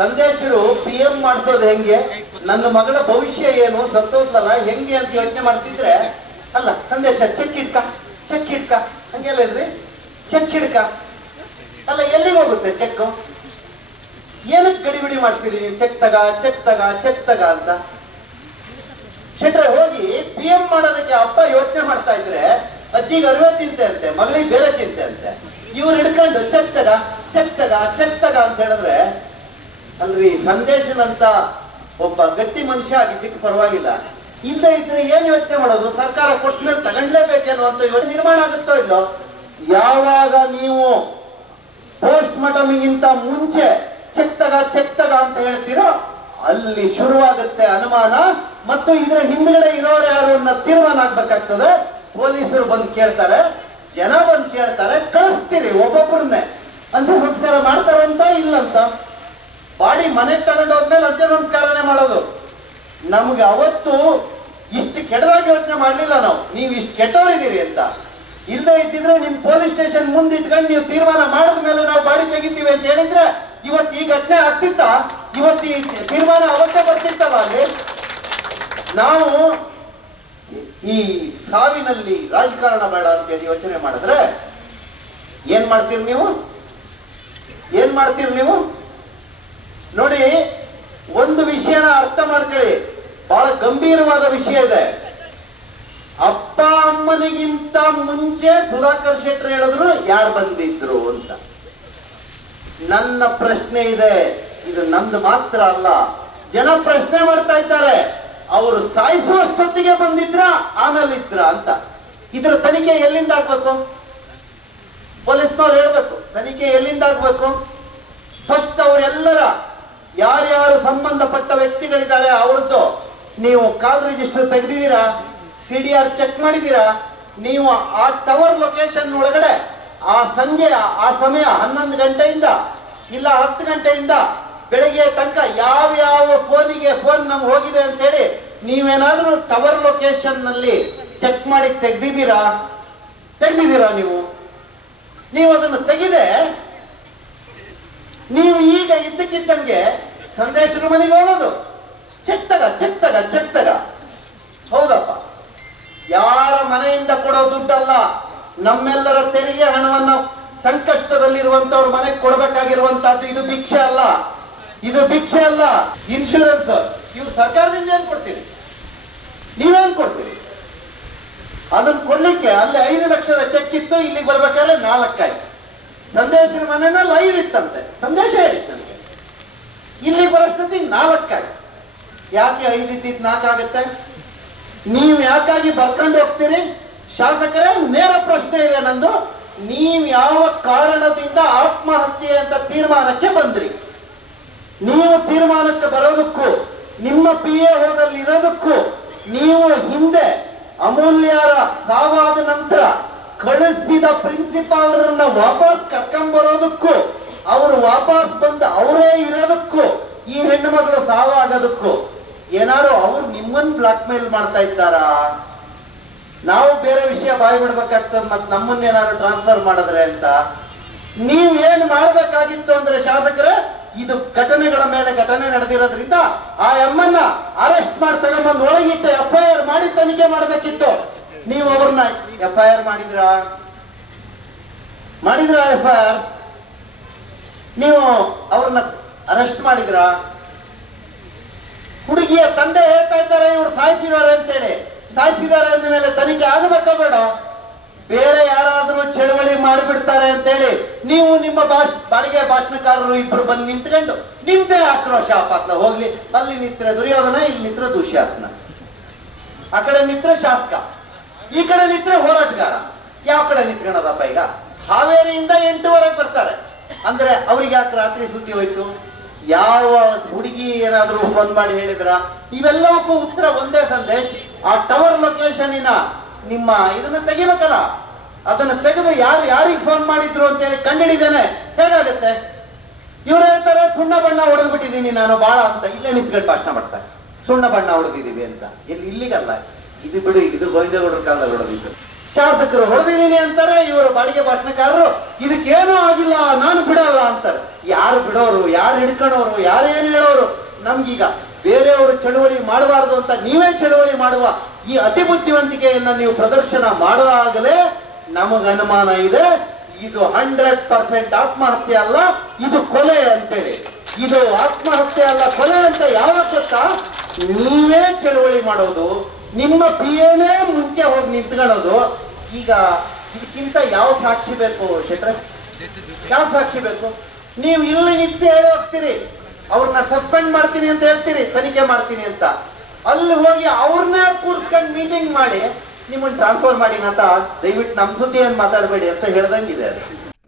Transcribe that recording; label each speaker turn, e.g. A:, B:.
A: ಸಂದೇಶರು P M ಮಾಡ್ಸೋದು ಹೆಂಗೆ? ನನ್ನ ಮಗಳ ಭವಿಷ್ಯ ಏನು? ಸತ್ತೋದ್ಲಲ್ಲ? ಹೆಂಗೆ ಅಂತ ಯೋಚನೆ ಮಾಡ್ತಿದ್ರೆ, ಅಲ್ಲ, ಸಂದೇಶ ಚೆಕ್ ಇಡ್ಕ ಚೆಕ್ ಇಡ್ಕ. ಹಂಗೆಲ್ಲ ಇಲ್ರಿ ಚೆಕ್ ಹಿಡ್ಕ ಅಲ್ಲ, ಎಲ್ಲಿಗೆ ಹೋಗುತ್ತೆ ಚೆಕ್ ಏನಕ್ಕೆ ಗಡಿಬಿಡಿ ಮಾಡ್ತೀರಿ ನೀವು? ಚೆಕ್ ತಗ ಚೆಕ್ ತಗ ಚೆಕ್ ತಗ ಅಂತ. ಶೆಟ್ರೆ ಹೋಗಿ ಪಿ ಎಂ ಮಾಡೋದಕ್ಕೆ ಅಪ್ಪ ಯೋಚನೆ ಮಾಡ್ತಾ ಇದ್ರೆ, ಅಜ್ಜಿಗೆ ಅರಿವೆ ಚಿಂತೆ ಅಂತೆ, ಮಗಳಿಗೆ ಬೇರೆ ಚಿಂತೆ ಅಂತೆ. ಇವ್ರು ಹಿಡ್ಕೊಂಡು ಚೆಕ್ ತಗ ಚೆಕ್ ತಗ ಚೆಕ್ ತಗ ಅಂತ ಹೇಳಿದ್ರೆ ಅಲ್ರಿ ಅಂತ ಒಬ್ಬ ಗಟ್ಟಿ ಮನುಷ್ಯ ಆಗಿದ್ದಕ್ಕೆ ಪರವಾಗಿಲ್ಲ. ಇಲ್ಲದೆ ಇದ್ರೆ ಏನ್ ಯೋಚನೆ ಮಾಡೋದು? ಸರ್ಕಾರ ಕೊಟ್ಟ ಮೇಲೆ ತಗೊಂಡ್ಲೇಬೇಕೇನೋ ಅಂತ ಯೋಚನೆ ನಿರ್ಮಾಣ ಆಗುತ್ತೋ ಇಲ್ಲೋ? ಯಾವಾಗ ನೀವು ಪೋಸ್ಟ್ ಮಾರ್ಟಮ್ಗಿಂತ ಮುಂಚೆ ಚೆಕ್ ತಗ ಚೆಕ್ ತಗ ಅಂತ ಹೇಳ್ತೀರೋ, ಅಲ್ಲಿ ಶುರುವಾಗುತ್ತೆ ಅನುಮಾನ ಮತ್ತು ಇದರ ಹಿಂದ್ಗಡೆ ಇರೋರು ಯಾರು ಅನ್ನ ತೀರ್ಮಾನ ಆಗ್ಬೇಕಾಗ್ತದೆ. ಪೊಲೀಸರು ಬಂದು ಕೇಳ್ತಾರೆ, ಜನ ಬಂದು ಕೇಳ್ತಾರೆ, ಕಳಿಸ್ತೀರಿ ಒಬ್ಬೊಬ್ಬರನ್ನೇ ಅಂತ ಸಂಸ್ಕಾರ ಮಾಡ್ತಾರಂತ ಇಲ್ಲಂತ? ಬಾಡಿ ಮನೆಗೆ ತಗೊಂಡೋದ್ಮೇಲೆ ಅಂತ್ಯ ಸಂಸ್ಕಾರನೇ ಮಾಡೋದು. ನಮ್ಗೆ ಅವತ್ತು ಇಷ್ಟು ಕೆಟ್ಟದಾಗಿ ಯೋಚನೆ ಮಾಡಲಿಲ್ಲ ನಾವು. ನೀವು ಇಷ್ಟು ಕೆಟ್ಟವರಿದ್ದೀರಿ ಅಂತ. ಇಲ್ಲದೆ ಇದ್ದಿದ್ರೆ ನಿಮ್ಮ ಪೊಲೀಸ್ ಸ್ಟೇಷನ್ ಮುಂದೆ ಇಟ್ಕೊಂಡು ನೀವು ತೀರ್ಮಾನ ಮಾಡಿದ ಮೇಲೆ ನಾವು ಬಾಡಿ ತೆಗಿತೀವಿ ಅಂತ ಹೇಳಿದ್ರೆ ಇವತ್ತು ಈ ಘಟನೆ ಆಗ್ತಿತ್ತ? ಇವತ್ತು ಈ ತೀರ್ಮಾನ ಅವತ್ತೇ ಬರ್ತಿತ್ತಲ್ಲ ಅಲ್ಲಿ? ನಾವು ಈ ಸಾವಿನಲ್ಲಿ ರಾಜಕಾರಣ ಬೇಡ ಅಂತೇಳಿ ಯೋಚನೆ ಮಾಡಿದ್ರೆ ಏನ್ ಮಾಡ್ತೀರಿ ನೀವು? ಏನ್ ಮಾಡ್ತೀರಿ ನೀವು? ನೋಡಿ, ಒಂದು ವಿಷಯನ ಅರ್ಥ ಮಾಡ್ಕೊಳ್ಳಿ. ಬಹಳ ಗಂಭೀರವಾದ ವಿಷಯ ಇದೆ. ಅಪ್ಪ ಅಮ್ಮನಿಗಿಂತ ಮುಂಚೆ ಸುಧಾಕರ್ ಶೆಟ್ಟರ್ ಹೇಳಿದ್ರು, ಯಾರು ಬಂದಿದ್ರು ಅಂತ. ನನ್ನ ಪ್ರಶ್ನೆ ಇದೆ, ಇದು ನಂದು ಮಾತ್ರ ಅಲ್ಲ. ಜನ ಪ್ರಶ್ನೆ ಮಾಡ್ತಾ ಇದ್ದಾರೆ. ಅವರು ಸಾಯಿಸುವಷ್ಟೊತ್ತಿಗೆ ಬಂದಿದ್ರ, ಆಮೇಲೆ ಇದ್ರ ಅಂತ. ಇದ್ರ ತನಿಖೆ ಎಲ್ಲಿಂದ ಆಗ್ಬೇಕು? ಪೊಲೀಸ್ನವ್ರು ಹೇಳ್ಬೇಕು, ತನಿಖೆ ಎಲ್ಲಿಂದ ಆಗ್ಬೇಕು? ಫಸ್ಟ್ ಅವರೆಲ್ಲರ ಯಾರ್ಯಾರು ಸಂಬಂಧಪಟ್ಟ ವ್ಯಕ್ತಿಗಳಿದ್ದಾರೆ ಅವ್ರದ್ದು, ನೀವು ಕಾಲ್ ರಿಜಿಸ್ಟರ್ ತೆಗೆದಿದ್ದೀರಾ? ಸಿ ಡಿ ಆರ್ ಚೆಕ್ ಮಾಡಿದ್ದೀರಾ? ನೀವು ಆ ಟವರ್ ಲೊಕೇಶನ್ ಒಳಗಡೆ, ಆ ಸಂಜೆ, ಆ ಸಮಯ ಹನ್ನೊಂದು ಗಂಟೆಯಿಂದ ಇಲ್ಲ ಹತ್ತು ಗಂಟೆಯಿಂದ ಬೆಳಗ್ಗೆ ತನಕ ಯಾವ ಯಾವ ಫೋನಿಗೆ ಫೋನ್ ನಮ್ಗೆ ಹೋಗಿದೆ ಅಂತೇಳಿ ನೀವೇನಾದರೂ ಟವರ್ ಲೊಕೇಶನ್ನಲ್ಲಿ ಚೆಕ್ ಮಾಡಿ ತೆಗ್ದಿದ್ದೀರಾ? ತೆಗ್ದಿದ್ದೀರಾ ನೀವು? ನೀವು ಅದನ್ನು ತೆಗೆದೆ ನೀವು ಈಗ ಇದ್ದಕ್ಕಿದ್ದಂಗೆ ಸಂದೇಶದ ಮನೆಗೆ ಹೋಗೋದು. ಚೆತ್ತಗ ಚೆತ್ತಗ ಚೆಕ್ ತಗ ಚೆಕ್ ತಗ ಹೌದಪ್ಪ. ಯಾರ ಮನೆಯಿಂದ ಕೊಡೋ ದುಡ್ಡಲ್ಲ, ನಮ್ಮೆಲ್ಲರ ತೆರಿಗೆ ಹಣವನ್ನು ಸಂಕಷ್ಟದಲ್ಲಿರುವಂತವ್ರ ಮನೆಗೆ ಕೊಡಬೇಕಾಗಿರುವಂತಹದ್ದು ಇದು ಭಿಕ್ಷೆ ಅಲ್ಲ. ಇದು ಭಿಕ್ಷೆ ಅಲ್ಲ. ಇನ್ಶೂರೆನ್ಸ್ ಇವ್ರು ಸರ್ಕಾರದಿಂದ ಏನ್ ಕೊಡ್ತೀರಿ? ನೀವೇನ್ ಕೊಡ್ತೀರಿ? ಅದನ್ನ ಕೊಡ್ಲಿಕ್ಕೆ ಅಲ್ಲಿ ಐದು ಲಕ್ಷದ ಚೆಕ್ ಇತ್ತು, ಇಲ್ಲಿಗೆ ಬರ್ಬೇಕಾದ್ರೆ ನಾಲ್ಕಾಯ್ತು. ಸಂದೇಶನ ಮನೆಯಲ್ಲಿ ಐದು ಇತ್ತಂತೆ ಸಂದೇಶ ಇಲ್ಲಿ ನಾಲ್ಕಾಗಿ ಯಾಕೆ ಐದು ಇದ್ದಿದ್ದು ನಾಲ್ಕಾಗತ್ತೆ? ನೀವು ಯಾಕಾಗಿ ಬರ್ಕೊಂಡು ಹೋಗ್ತೀರಿ? ಶಾಸಕರೇ, ನೇರ ಪ್ರಶ್ನೆ ಇದೆ ನಂದು. ನೀವು ಯಾವ ಕಾರಣದಿಂದ ಆತ್ಮಹತ್ಯೆ ಅಂತ ತೀರ್ಮಾನಕ್ಕೆ ಬಂದ್ರಿ? ನೀವು ತೀರ್ಮಾನಕ್ಕೆ ಬರೋದಕ್ಕೂ, ನಿಮ್ಮ ಪಿ ಎ ಹೋದಲ್ಲಿ ಇರೋದಕ್ಕೂ ನೀವು ಹಿಂದೆ ಅಮೂಲ್ಯರ ಸಾವಾದ ನಂತರ ಕಳಿಸಿದ ಪ್ರಿನ್ಸಿಪಾಲ್ರನ್ನ ವಾಪಸ್ ಕರ್ಕೊಂಬರೋದಕ್ಕೂ ಅವರು ವಾಪಸ್ ಬಂದ ಅವರೇ ಇರೋದಕ್ಕೂ ಈ ಹೆಣ್ಣು ಮಗಳು ಸಾವಾಗೋದಕ್ಕೂ ಏನಾರು ಅವ್ರು ನಿಮ್ಮನ್ನ ಬ್ಲಾಕ್ ಮೇಲ್ ಮಾಡ್ತಾ ಇದ್ದಾರಾ? ನಾವು ಬೇರೆ ವಿಷಯ ಬಾಯಿ ಬಿಡ್ಬೇಕಾಗ್ತದೆ ಮತ್ತೆ ನಮ್ಮನ್ನ ಏನಾದ್ರು ಟ್ರಾನ್ಸ್ಫರ್ ಮಾಡಿದ್ರೆ ಅಂತ. ನೀವು ಏನ್ ಮಾಡ್ಬೇಕಾಗಿತ್ತು ಅಂದ್ರೆ ಶಾಸಕರೇ, ಇದು ಘಟನೆಗಳ ಮೇಲೆ ಘಟನೆ ನಡೆದಿರೋದ್ರಿಂದ ಆ ಎಮ್ಮನ್ನ ಅರೆಸ್ಟ್ ಮಾಡಿ ತಗೊಂಡ್ಬಂದು ಒಳಗಿಟ್ಟು ಎಫ್ ಐ ಆರ್ ಮಾಡಿ ತನಿಖೆ ಮಾಡಬೇಕಿತ್ತು. ನೀವು ಅವ್ರನ್ನ ಎಫ್ ಐ ಆರ್ ಮಾಡಿದ್ರ? ಮಾಡಿದ್ರ ಎಫ್ ಐ ಆರ್ ನೀವು ಅವ್ರನ್ನ ಅರೆಸ್ಟ್ ಮಾಡಿದ್ರ? ಹುಡುಗಿಯ ತಂದೆ ಹೇಳ್ತಾ ಇದ್ದಾರೆ, ಇವ್ರು ಸಾಯಿಸಿದ್ದಾರೆ ಅಂತೇಳಿ. ಸಾಯಿಸಿದ್ದಾರೆ ಅಂದ ಮೇಲೆ ತನಿಖೆ ಆಗಬೇಕಾ ಬೇಡ? ಬೇರೆ ಯಾರಾದರೂ ಚಳವಳಿ ಮಾಡಿಬಿಡ್ತಾರೆ ಅಂತೇಳಿ. ನೀವು ನಿಮ್ಮ ಭಾಷ್ ಬಾಡಿಗೆ ಭಾಷಣಕಾರರು ಇಬ್ಬರು ಬಂದು ನಿಂತ್ಕೊಂಡು ನಿಮ್ದೇ ಆಕ್ರೋಶ ಪಾತ್ರ ಹೋಗ್ಲಿ. ಅಲ್ಲಿ ನಿಂತ್ರೆ ದುರ್ಯೋಧನ, ಇಲ್ಲಿ ನಿಂತ್ರೆ ದುಶ್ಯಾಸನ ಆ ಕಡೆ ನಿಂತ್ರೆ ಶಾಸಕ. ಈ ಕಡೆ ನಿಂತ್ರೆ ಹೋರಾಟಗಾರ. ಯಾವ ಕಡೆ ನಿಂತ್ಕೊಳ್ಳೋದಪ್ಪ ಈಗ ಹಾವೇರಿಯಿಂದ ಎಂಟುವರೆಗೆ ಬರ್ತಾರೆ. ಅಂದ್ರೆ ಅವ್ರಿಗೆ ಯಾಕೆ ರಾತ್ರಿ ಸುದ್ದಿ ಹೋಯ್ತು? ಯಾವ ಹುಡುಗಿ ಏನಾದ್ರೂ ಫೋನ್ ಮಾಡಿ ಹೇಳಿದ್ರ? ಇವೆಲ್ಲವಕ್ಕೂ ಉತ್ತರ ಒಂದೇ ಸಂದೇಶ್, ಆ ಟವರ್ ಲೊಕೇಶನಿನ ನಿಮ್ಮ ಇದನ್ನ ತೆಗಿಬೇಕಲ್ಲ? ಅದನ್ನ ತೆಗೆದು ಯಾರು ಯಾರಿಗೆ ಫೋನ್ ಮಾಡಿದ್ರು ಅಂತ ಹೇಳಿ ಕಂಡಿಡಿದೇನೆ ಹೇಗಾಗುತ್ತೆ? ಇವ್ರು ಹೇಳ್ತಾರೆ, ಸುಣ್ಣ ಬಣ್ಣ ಹೊಡೆದ್ಬಿಟ್ಟಿದ್ದೀನಿ ನಾನು ಬಾಳ ಅಂತ. ಇಲ್ಲೇ ನಿಂತ್ಕೊಂಡು ಭಾಷಣ ಮಾಡ್ತಾರೆ. ಸುಣ್ಣ ಬಣ್ಣ ಹೊಡೆದಿದ್ದೀವಿ ಅಂತ. ಇಲ್ಲಿ ಇಲ್ಲಿಗಲ್ಲ. ಇದು ಬಿಡು, ಇದು ಗೋವಿಂದೇಗೌಡರ ಕಾಲದಲ್ಲಿ ಹೊಡೆದಿದ್ದು. ಶಾಸಕರು ಹೊಡೆದಿದ್ದೀನಿ ಅಂತಾರೆ, ಇವರು ಬಾಡಿಗೆ ಭಾಷಣಕಾರರು. ಇದಕ್ಕೇನೂ ಆಗಿಲ್ಲ, ನಾನು ಬಿಡಲ್ಲ ಅಂತಾರೆ. ಯಾರು ಬಿಡೋರು, ಯಾರು ಹಿಡ್ಕೊಳ್ಳೋರು ಯಾರು ಏನು ಹೇಳೋರು? ನಮ್ಗೀಗ ಬೇರೆಯವರು ಚಳುವಳಿ ಮಾಡಬಾರ್ದು ಅಂತ ನೀವೇ ಚಳುವಳಿ ಮಾಡುವ ಈ ಅತಿ ಬುದ್ಧಿವಂತಿಕೆಯನ್ನು ನೀವು ಪ್ರದರ್ಶನ ಮಾಡುವಾಗಲೇ ನಮಗ ಅನುಮಾನ ಇದೆ, ಇದು ಹಂಡ್ರೆಡ್ ಪರ್ಸೆಂಟ್ ಆತ್ಮಹತ್ಯೆ ಅಲ್ಲ, ಇದು ಕೊಲೆ ಅಂತೇಳಿ. ಇದು ಆತ್ಮಹತ್ಯೆ ಅಲ್ಲ, ಕೊಲೆ ಅಂತ ಯಾವತ್ತ ನೀವೇ ಚಳುವಳಿ ಮಾಡೋದು ನಿಮ್ಮ ಪಿ ಮುಂಚೆ ಹೋಗಿ ನಿಂತ್ಕೊಳ್ಳೋದು, ಈಗ ಇದಕ್ಕಿಂತ ಯಾವ ಸಾಕ್ಷಿ ಬೇಕು ಶೆಟ್ರೆ? ಯಾವ ಸಾಕ್ಷಿ ಬೇಕು? ನೀವು ಇಲ್ಲಿ ನಿತ್ಯ ಹೇಳಿ ಹೋಗ್ತೀರಿ. ಅವ್ರನ್ನ ಸಸ್ಪೆಂಡ್ ಮಾಡ್ತೀನಿ ಅಂತ ಹೇಳ್ತೀರಿ, ತನಿಖೆ ಮಾಡ್ತೀನಿ ಅಂತ. ಅಲ್ಲಿ ಹೋಗಿ ಅವ್ರನ್ನೇ ಕೂರ್ಸ್ಕೊಂಡು ಮೀಟಿಂಗ್ ಮಾಡಿ, ನಿಮ್ಮನ್ನು ಟ್ರಾನ್ಸ್ಫರ್ ಮಾಡಿ ಅಂತ ದಯವಿಟ್ಟು ನಮ್ಮ ಸುದ್ದಿ ಏನು ಮಾತಾಡಬೇಡಿ ಅಂತ ಹೇಳ್ದಂಗಿದೆ ಅದು.